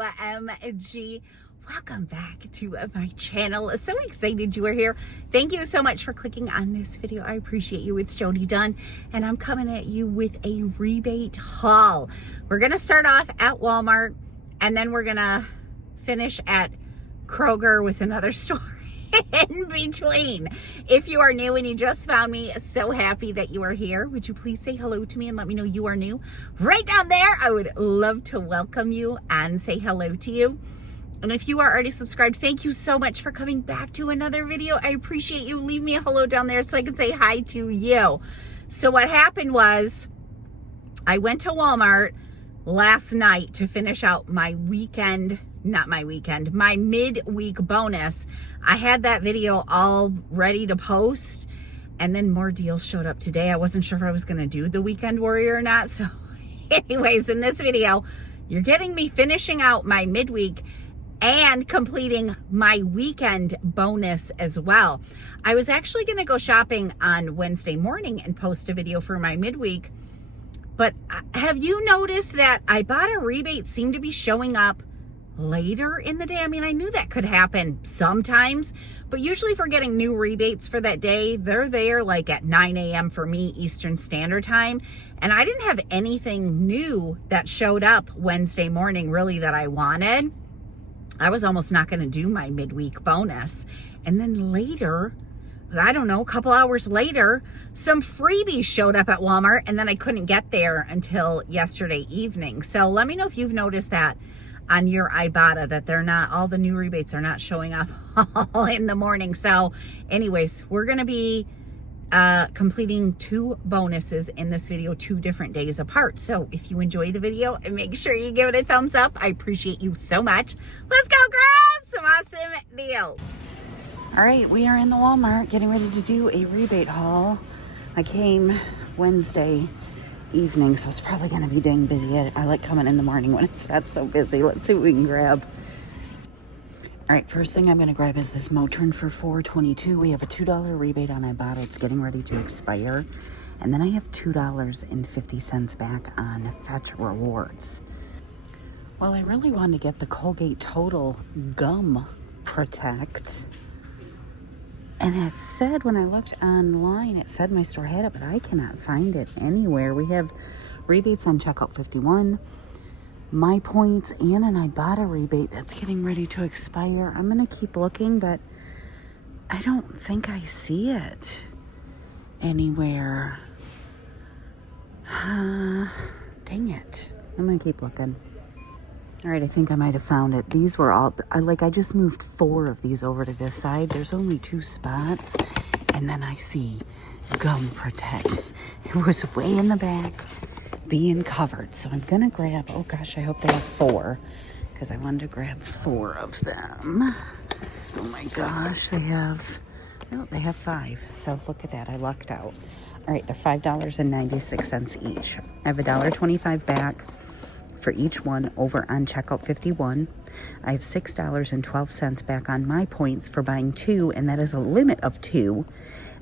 OMG. Welcome back to my channel. So excited you are here. Thank you so much for clicking on this video. I appreciate you. It's Jody Dunn, and I'm coming at you with a rebate haul. We're going to start off at Walmart, and then we're going to finish at Kroger with another story in between. If you are new and you just found me, so happy that you are here. Would you please say hello to me and let me know you are new? Right down there, I would love to welcome you and say hello to you. And if you are already subscribed, thank you so much for coming back to another video. I appreciate you. Leave me a hello down there so I can say hi to you. So what happened was I went to Walmart last night to finish out my my midweek bonus. I had that video all ready to post, and then more deals showed up today. I wasn't sure if I was going to do the weekend warrior or not. So anyways, in this video, you're getting me finishing out my midweek and completing my weekend bonus as well. I was actually going to go shopping on Wednesday morning and post a video for my midweek, but have you noticed that Ibotta rebates seem to be showing up later in the day? I mean, I knew that could happen sometimes, but usually for getting new rebates for that day, they're there like at 9 a.m. for me, Eastern Standard Time. And I didn't have anything new that showed up Wednesday morning really that I wanted. I was almost not going to do my midweek bonus. And then later, I don't know, a couple hours later, some freebies showed up at Walmart, and then I couldn't get there until yesterday evening. So let me know if you've noticed that on your Ibotta, that they're not, all the new rebates are not showing up all in the morning. So anyways, we're going to be completing two bonuses in this video, 2 different days apart. So if you enjoy the video, make sure you give it a thumbs up. I appreciate you so much. Let's go grab some awesome deals. All right, we are in the Walmart getting ready to do a rebate haul. I came Wednesday evening, so it's probably going to be dang busy. I like coming in the morning when it's not so busy. Let's see what we can grab. All right, first thing I'm going to grab is this Motrin for $4.22. We have a $2 rebate on Ibotta. It's getting ready to expire. And then I have $2.50 back on Fetch Rewards. Well, I really wanted to get the Colgate Total Gum Protect. And it said, when I looked online, it said my store had it, but I cannot find it anywhere. We have rebates on checkout 51, mypoints, and an Ibotta rebate that's getting ready to expire. I'm going to keep looking, but I don't think I see it anywhere. Dang it. I'm going to keep looking. All right, I think I might have found it. These were all, I just moved 4 of these over to this side. There's only 2 spots. And then I see Gum Protect. It was way in the back being covered. So I'm going to grab, oh gosh, I hope they have 4. Because I wanted to grab 4 of them. Oh my gosh, they have 5. So look at that, I lucked out. All right, they're $5.96 each. I have $1.25 back for each one over on checkout 51. I have $6.12 back on my points for buying 2, and that is a limit of 2.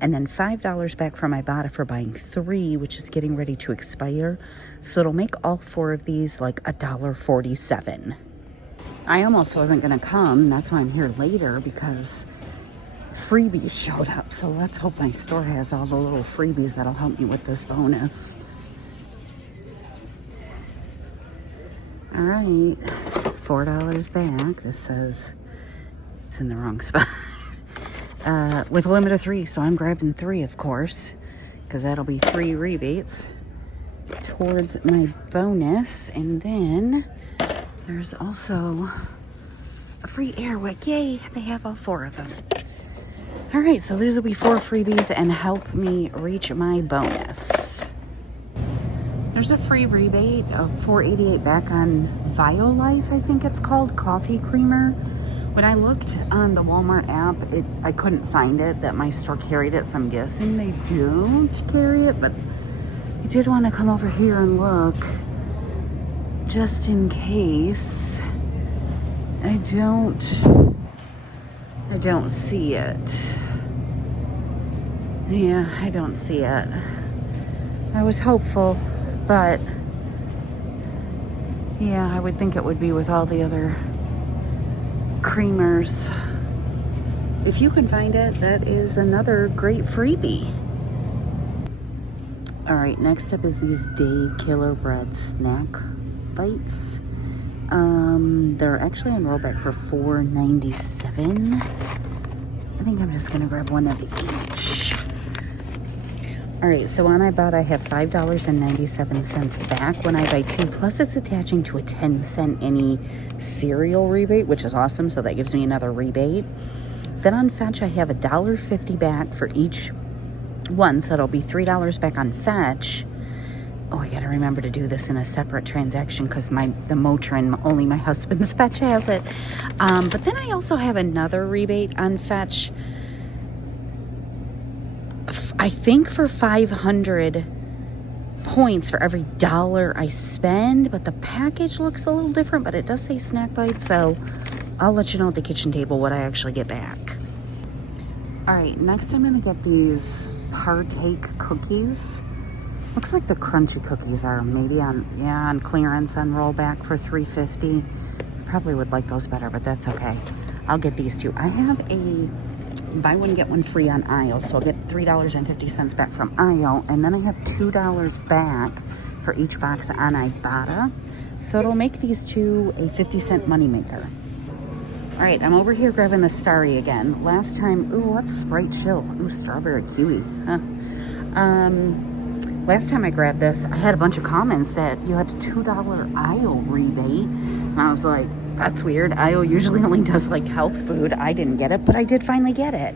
And then $5 back from Ibotta for buying 3, which is getting ready to expire. So it'll make all 4 of these like $1.47. I almost wasn't gonna come. That's why I'm here later, because freebies showed up. So let's hope my store has all the little freebies that'll help me with this bonus. All right, $4 back. This says it's in the wrong spot. With a limit of 3, so I'm grabbing 3, of course, because that'll be 3 rebates towards my bonus. And then there's also a free Airwick. Yay, they have all 4 of them. All right, so these will be 4 freebies and help me reach my bonus. There's a free rebate of $4.88 back on Violife, I think it's called, coffee creamer. When I looked on the Walmart app, I couldn't find it, that my store carried it, so I'm guessing they don't carry it, but I did want to come over here and look, just in case. I don't see it. Yeah, I don't see it. I was hopeful, but Yeah, I would think it would be with all the other creamers. If you can find it, that is another great freebie. All right, next up is these Dave Killer Bread snack bites. They're actually on rollback for $4.97. I think I'm just gonna grab one of each. All right, so on Ibotta, I have $5.97 back when I buy two, plus it's attaching to a 10-cent any cereal rebate, which is awesome, so that gives me another rebate. Then on Fetch, I have $1.50 back for each one, so it'll be $3 back on Fetch. Oh, I gotta remember to do this in a separate transaction because the Motrin, only my husband's Fetch has it. But then I also have another rebate on Fetch, I think for 500 points for every dollar I spend, but the package looks a little different, but it does say snack bites, so I'll let you know at the kitchen table what I actually get back. All right, next I'm gonna get these Partake cookies. Looks like the crunchy cookies are maybe on clearance on rollback for $3.50. Probably would like those better, but that's okay. I'll get these two. I have a buy one get one free on aisle, so I'll get $3.50 back from aisle, and then I have $2 back for each box on Ibotta, so it'll make these two a 50-cent moneymaker. All right, I'm over here grabbing the Starry again. Last time, ooh, what's Sprite Chill? Ooh, strawberry kiwi. Huh. Last time I grabbed this, I had a bunch of comments that you had a $2 aisle rebate, and I was like, that's weird. aisle usually only does like health food. I didn't get it, but I did finally get it.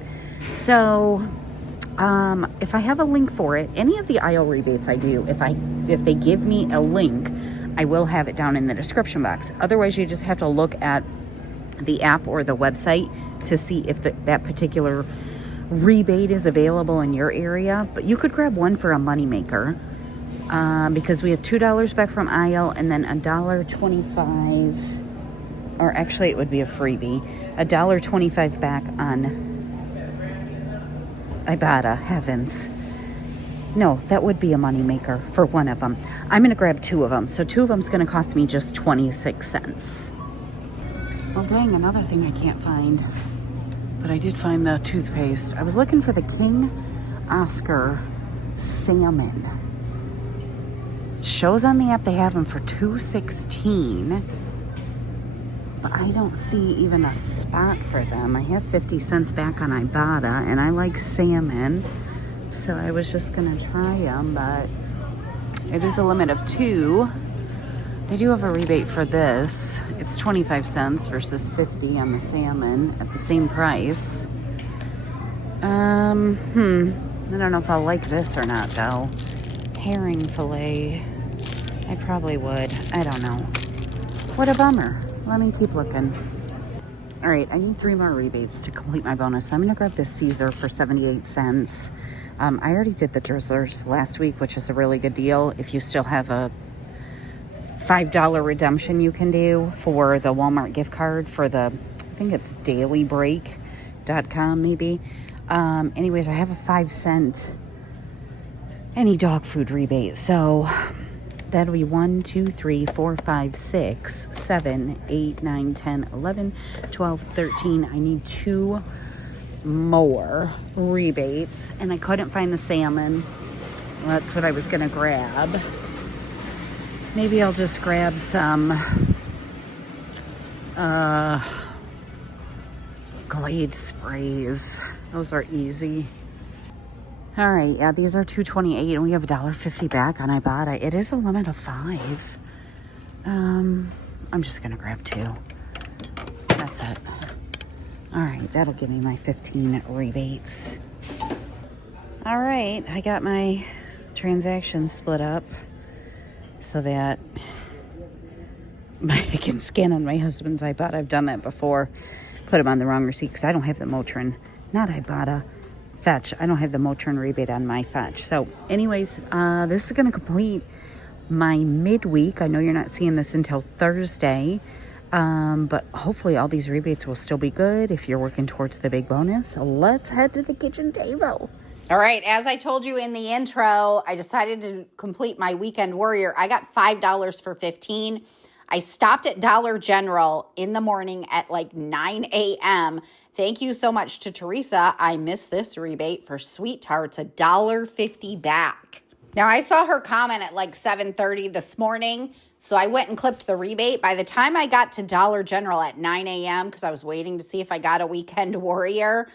So if I have a link for it, any of the aisle rebates I do, if they give me a link, I will have it down in the description box. Otherwise, you just have to look at the app or the website to see if that particular rebate is available in your area. But you could grab one for a moneymaker because we have $2 back from aisle and then $1.25. Or actually, it would be a freebie. $1.25 back on Ibotta. Heavens. No, that would be a moneymaker for one of them. I'm going to grab two of them. So two of them is going to cost me just 26 cents. Well, dang, another thing I can't find. But I did find the toothpaste. I was looking for the King Oscar salmon. It shows on the app they have them for $2.16. I don't see even a spot for them. I have 50 cents back on Ibotta, and I like salmon, so I was just gonna try them, but it is a limit of 2. They do have a rebate for this. It's 25 cents versus 50 on the salmon at the same price. I don't know if I'll like this or not, though. Herring fillet. I probably would. I don't know. What a bummer. Let me keep looking. All right, I need 3 more rebates to complete my bonus. So I'm gonna grab this Caesar for 78 cents. I already did the Drizzlers last week, which is a really good deal. If you still have a $5 redemption you can do for the Walmart gift card for the, I think it's dailybreak.com maybe. Anyways, I have a 5-cent any dog food rebate. So that'll be 1, 2, 3, 4, 5, 6, 7, 8, 9, 10, 11, 12, 13. I need 2 more rebates, and I couldn't find the salmon. Well, that's what I was gonna grab. Maybe I'll just grab some Glade sprays. Those are easy. All right, yeah, these are $2.28, and we have $1.50 back on Ibotta. It is a limit of 5. I'm just gonna grab 2. That's it. All right, that'll give me my 15 rebates. All right, I got my transactions split up so that I can scan on my husband's Ibotta. I've done that before. Put him on the wrong receipt because I don't have the Motrin, not Ibotta. Fetch. I don't have the Motrin rebate on my Fetch. So anyways, this is going to complete my midweek. I know you're not seeing this until Thursday, but hopefully all these rebates will still be good if you're working towards the big bonus. So let's head to the kitchen table. All right, as I told you in the intro, I decided to complete my weekend warrior. I got $5 for 15. I stopped at Dollar General in the morning at like 9 a.m. Thank you so much to Teresa. I missed this rebate for Sweet Tarts, $1.50 back. Now, I saw her comment at like 7:30 this morning, so I went and clipped the rebate. By the time I got to Dollar General at 9 a.m., because I was waiting to see if I got a Weekend Warrior,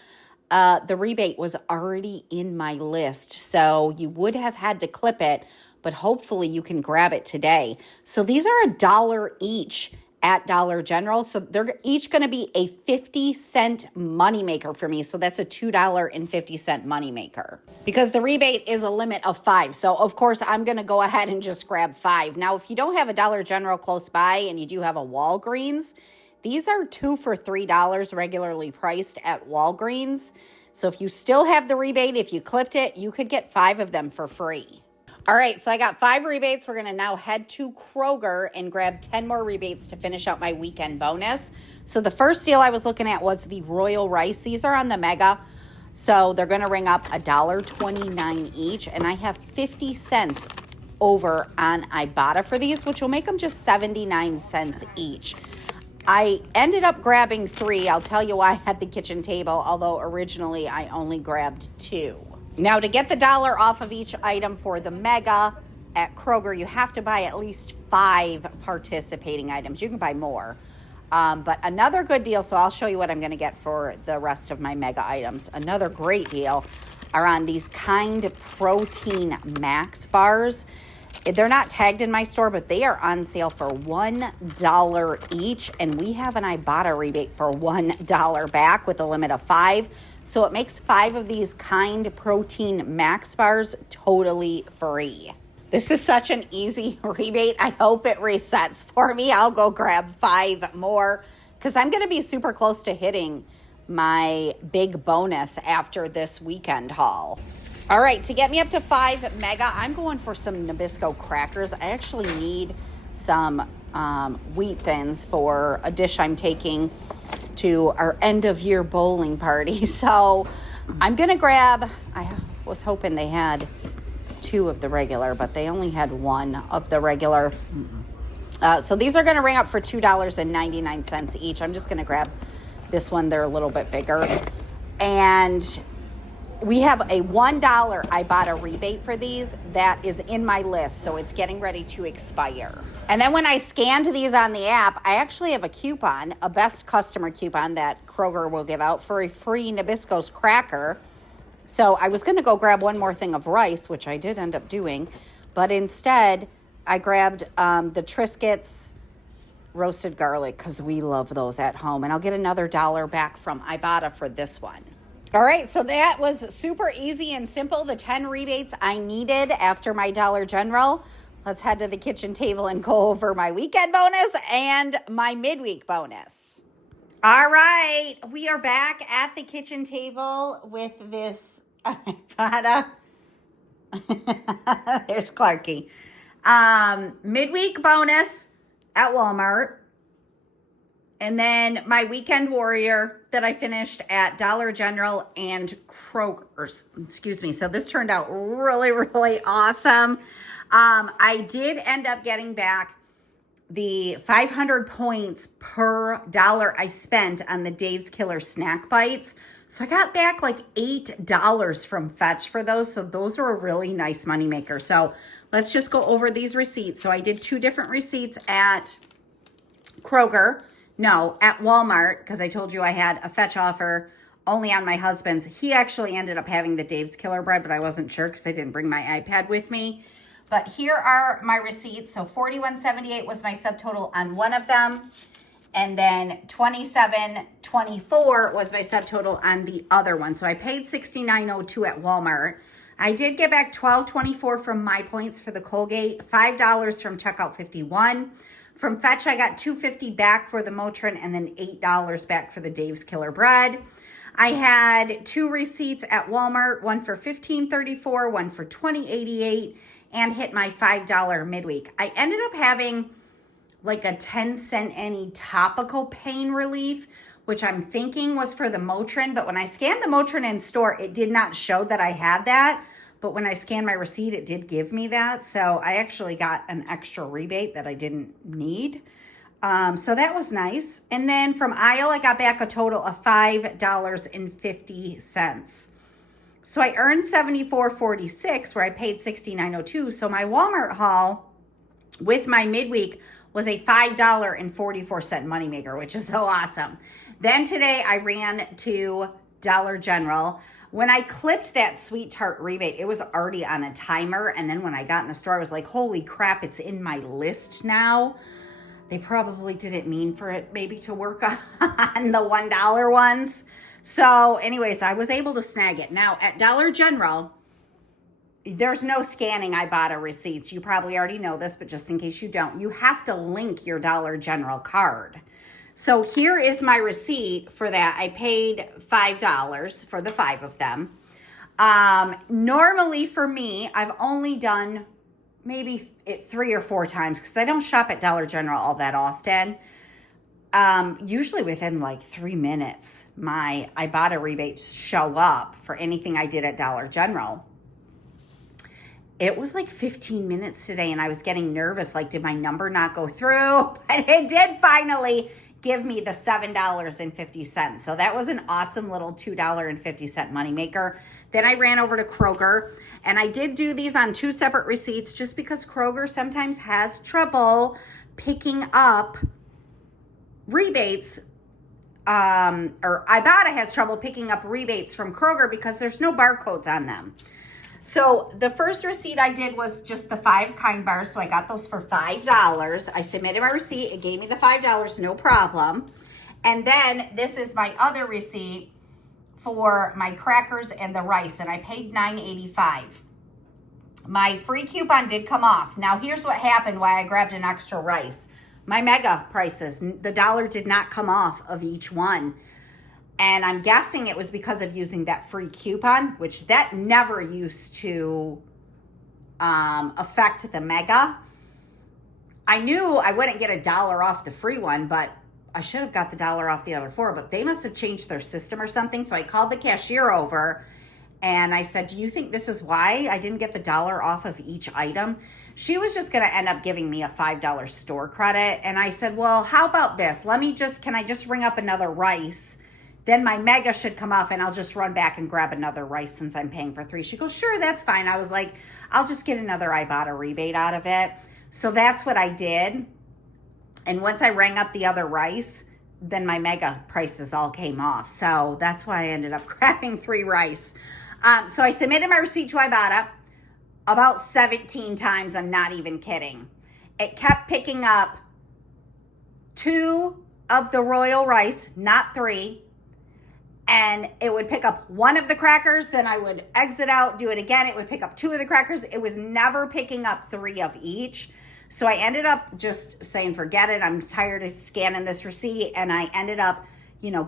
the rebate was already in my list. So you would have had to clip it, but hopefully you can grab it today. So these are $1 each at Dollar General. So they're each going to be a 50-cent moneymaker for me. So that's a $2.50 moneymaker. Because the rebate is a limit of 5. So, of course, I'm going to go ahead and just grab 5. Now, if you don't have a Dollar General close by and you do have a Walgreens, these are 2 for $3 regularly priced at Walgreens. So if you still have the rebate, if you clipped it, you could get 5 of them for free. All right, so I got 5 rebates. We're going to now head to Kroger and grab 10 more rebates to finish out my weekend bonus. So the first deal I was looking at was the Royal Rice. These are on the Mega. So they're going to ring up $1.29 each. And I have 50 cents over on Ibotta for these, which will make them just 79 cents each. I ended up grabbing 3. I'll tell you why at the kitchen table, although originally I only grabbed 2. Now, to get the $1 off of each item for the Mega at Kroger, you have to buy at least 5 participating items. You can buy more. But another good deal, so I'll show you what I'm going to get for the rest of my Mega items. Another great deal are on these Kind Protein Max bars. They're not tagged in my store, but they are on sale for $1 each. And we have an Ibotta rebate for $1 back with a limit of 5. So it makes 5 of these Kind Protein Max bars totally free. This is such an easy rebate. I hope it resets for me. I'll go grab 5 more because I'm going to be super close to hitting my big bonus after this weekend haul. All right, to get me up to 5 Mega, I'm going for some Nabisco crackers. I actually need some wheat thins for a dish I'm taking to our end of year bowling party. So I'm going to grab, I was hoping they had 2 of the regular, but they only had 1 of the regular. So these are going to ring up for $2.99 each. I'm just going to grab this one. They're a little bit bigger. And we have a $1 Ibotta rebate for these that is in my list, so it's getting ready to expire. And then when I scanned these on the app, I actually have a coupon, a best customer coupon that Kroger will give out for a free Nabisco's cracker. So I was going to go grab one more thing of rice, which I did end up doing, but instead I grabbed the Triscuits roasted garlic because we love those at home, and I'll get another $1 back from Ibotta for this one. All right, so that was super easy and simple. The 10 rebates I needed after my Dollar General. Let's head to the kitchen table and go over my weekend bonus and my midweek bonus. All right, we are back at the kitchen table with this Ibotta. There's Clarky. Midweek bonus at Walmart. And then my Weekend Warrior that I finished at Dollar General and Kroger's. Excuse me. So this turned out really, really awesome. I did end up getting back the 500 points per dollar I spent on the Dave's Killer Snack Bites. So I got back like $8 from Fetch for those. So those are a really nice moneymaker. So let's just go over these receipts. So I did 2 different receipts at Kroger. No, at Walmart, because I told you I had a Fetch offer only on my husband's. He actually ended up having the Dave's Killer Bread, but I wasn't sure because I didn't bring my iPad with me. But here are my receipts. So $41.78 was my subtotal on one of them. And then $27.24 was my subtotal on the other one. So I paid $69.02 at Walmart. I did get back $12.24 from mypoints for the Colgate, $5 from Checkout 51. From Fetch, I got $2.50 back for the Motrin and then $8 back for the Dave's Killer Bread. I had 2 receipts at Walmart, one for $15.34, one for $20.88, and hit my $5 midweek. I ended up having like a 10-cent any topical pain relief, which I'm thinking was for the Motrin, but when I scanned the Motrin in store, it did not show that I had that. but when I scanned my receipt, it did give me that. So I actually got an extra rebate that I didn't need. So that was nice. And then from aisle, I got back a total of $5.50. So I earned $74.46 where I paid $69.02. So my Walmart haul with my midweek was a $5.44 moneymaker, which is so awesome. Then today I ran to Dollar General. When I clipped that Sweet Tart rebate, it was already on a timer. And then when I got in the store, I was like, holy crap, it's in my list now. They probably didn't mean for it maybe to work on the $1 ones. So anyways, I was able to snag it. Now at Dollar General, there's no scanning Ibotta receipts. You probably already know this, but just in case you don't, you have to link your Dollar General card. So here is my receipt for that. I paid $5 for the 5 of them. Normally for me, I've only done maybe 3 or 4 times because I don't shop at Dollar General all that often. Usually within like 3 minutes, my Ibotta rebates show up for anything I did at Dollar General. It was like 15 minutes today and I was getting nervous. Like, did my number not go through? But it did finally give me the $7.50. So that was an awesome little $2.50 moneymaker. Then I ran over to Kroger and I did do these on 2 separate receipts just because Kroger sometimes has trouble picking up rebates, or Ibotta has trouble picking up rebates from Kroger because there's no barcodes on them. So the first receipt I did was just the 5 kind bars. So I got those for $5. I submitted my receipt. It gave me the $5, no problem. And then this is my other receipt for my crackers and the rice. And I paid $9.85. My free coupon did come off. Now here's what happened why I grabbed an extra rice. My mega prices, the dollar did not come off of each one. And I'm guessing it was because of using that free coupon, which that never used to affect the mega. I knew I wouldn't get $1 off the free one, but I should have got the $1 off the other 4, but they must have changed their system or something. So I called the cashier over and I said, do you think this is why I didn't get the $1 off of each item? She was just going to end up giving me a $5 store credit. And I said, well, how about this? Can I just ring up another rice? Then my mega should come off and I'll just run back and grab another rice since I'm paying for 3. She goes, sure, that's fine. I was like, I'll just get another Ibotta rebate out of it. So that's what I did. And once I rang up the other rice, then my mega prices all came off. So that's why I ended up grabbing 3 rice. So I submitted my receipt to Ibotta about 17 times. I'm not even kidding. It kept picking up 2 of the royal rice, not 3. And it would pick up 1 of the crackers. Then I would exit out, do it again. It would pick up 2 of the crackers. It was never picking up 3 of each. So I ended up just saying, forget it. I'm tired of scanning this receipt. And I ended up,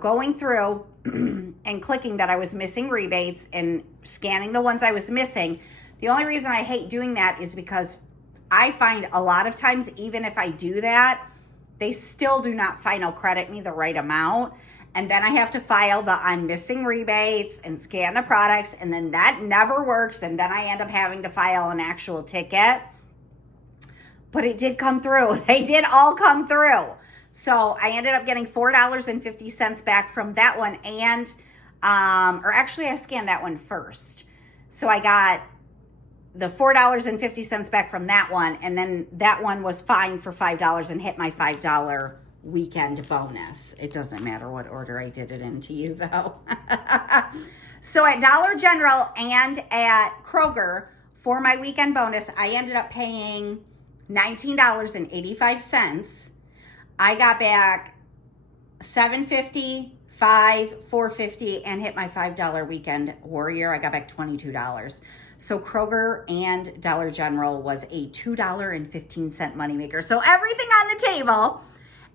going through and clicking that I was missing rebates and scanning the ones I was missing. The only reason I hate doing that is because I find a lot of times, even if I do that, they still do not final credit me the right amount. And then I have to file the I'm missing rebates and scan the products. And then that never works. And then I end up having to file an actual ticket. But it did come through. They did all come through. So I ended up getting $4.50 back from that one. And, or actually I scanned that one first. So I got the $4.50 back from that one. And then that one was fine for $5 and hit my $5 weekend bonus. It doesn't matter what order I did it into you though. So at Dollar General and at Kroger for my weekend bonus, I ended up paying $19.85. I got back $7.50, $5, $4.50, and hit my $5 weekend warrior. I got back $22. So Kroger and Dollar General was a $2.15 moneymaker. So everything on the table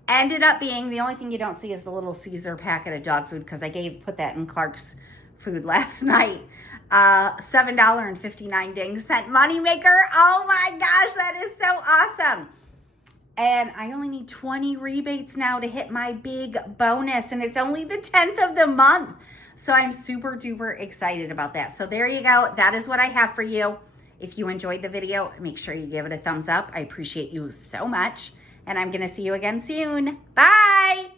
ended up being, the only thing you don't see is the little Caesar packet of dog food because I put that in Clark's food last night. $7.59 moneymaker. Oh my gosh, that is so awesome. And I only need 20 rebates now to hit my big bonus. And it's only the 10th of the month. So I'm super duper excited about that. So there you go. That is what I have for you. If you enjoyed the video, make sure you give it a thumbs up. I appreciate you so much. And I'm going to see you again soon. Bye.